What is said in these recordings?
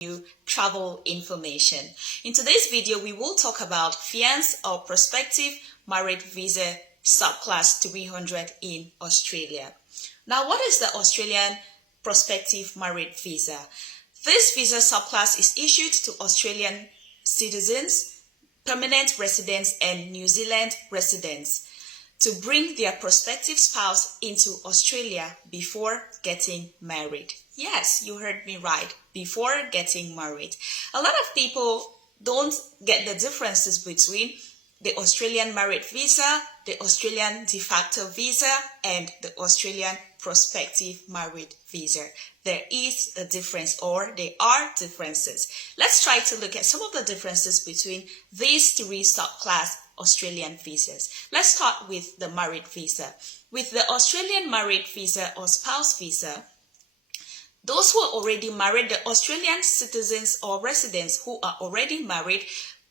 you travel information. In today's video, we will talk about Fiance or Prospective Married Visa subclass 300 in Australia. Now, what is the Australian Prospective Married Visa? This visa subclass is issued to Australian citizens, permanent residents, and New Zealand residents to bring their prospective spouse into Australia before getting married. Yes, you heard me right, before getting married. A lot of people don't get the differences between the Australian married visa, the Australian de facto visa, and the Australian prospective married visa. There is a difference, or there are differences. Let's try to look at some of the differences between these three subclass Australian visas. Let's start with the married visa. With the Australian married visa or spouse visa, those who are already married, the Australian citizens or residents who are already married,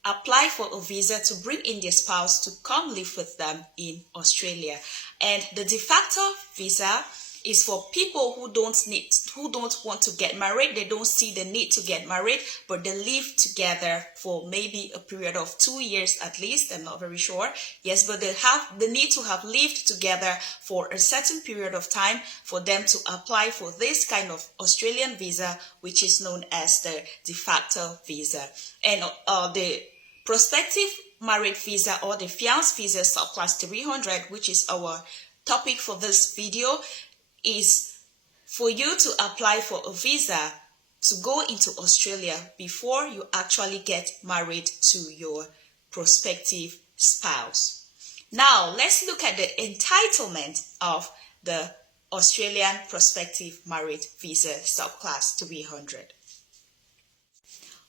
apply for a visa to bring in their spouse to come live with them in Australia. And the de facto visa is for people who don't want to get married. They don't see the need to get married, but they live together for maybe a period of 2 years at least. I'm not very sure. Yes, but they have the need to have lived together for a certain period of time for them to apply for this kind of Australian visa, which is known as the de facto visa. And the prospective married visa or the fiance visa subclass 300, which is our topic for this video, is for you to apply for a visa to go into Australia before you actually get married to your prospective spouse. Now, let's look at the entitlement of the Australian prospective married visa subclass 300.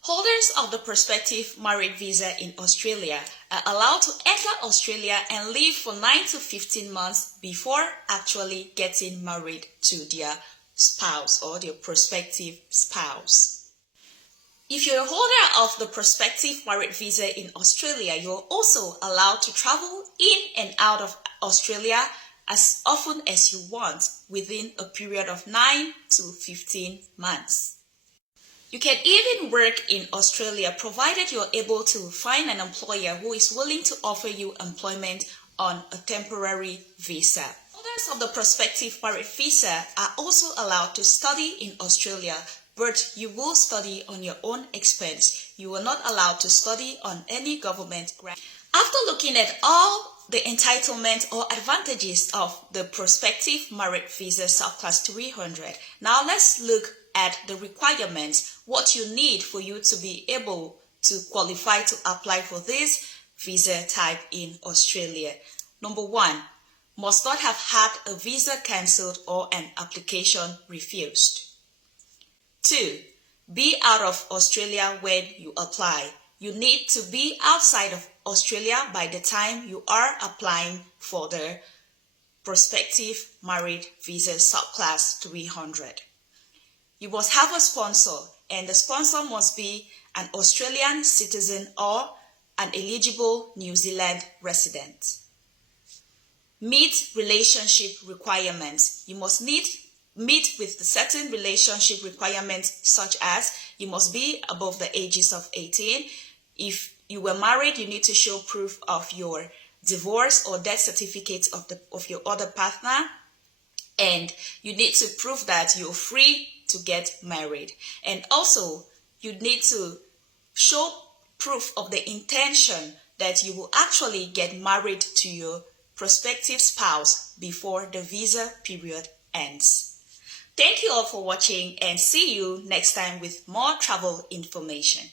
Holders of the prospective married visa in Australia are allowed to enter Australia and live for 9 to 15 months before actually getting married to their spouse or their prospective spouse. If you're a holder of the prospective married visa in Australia, you're also allowed to travel in and out of Australia as often as you want within a period of 9 to 15 months. You can even work in Australia provided you're able to find an employer who is willing to offer you employment on a temporary visa. Holders of the prospective married visa are also allowed to study in Australia, but you will study on your own expense. You are not allowed to study on any government grant. After looking at all the entitlement or advantages of the prospective married visa subclass 300, now let's look at the requirements, what you need for you to be able to qualify to apply for this visa type in Australia. Number 1, must not have had a visa cancelled or an application refused. 2, be out of Australia when you apply. You need to be outside of Australia by the time you are applying for the prospective married visa subclass 300. You must have a sponsor, and the sponsor must be an Australian citizen or an eligible New Zealand resident. Meet relationship requirements. You must meet with the certain relationship requirements, such as you must be above the ages of 18. If you were married, you need to show proof of your divorce or death certificate of your other partner, and you need to prove that you're free to get married. And also, you need to show proof of the intention that you will actually get married to your prospective spouse before the visa period ends. Thank you all for watching, and see you next time with more travel information.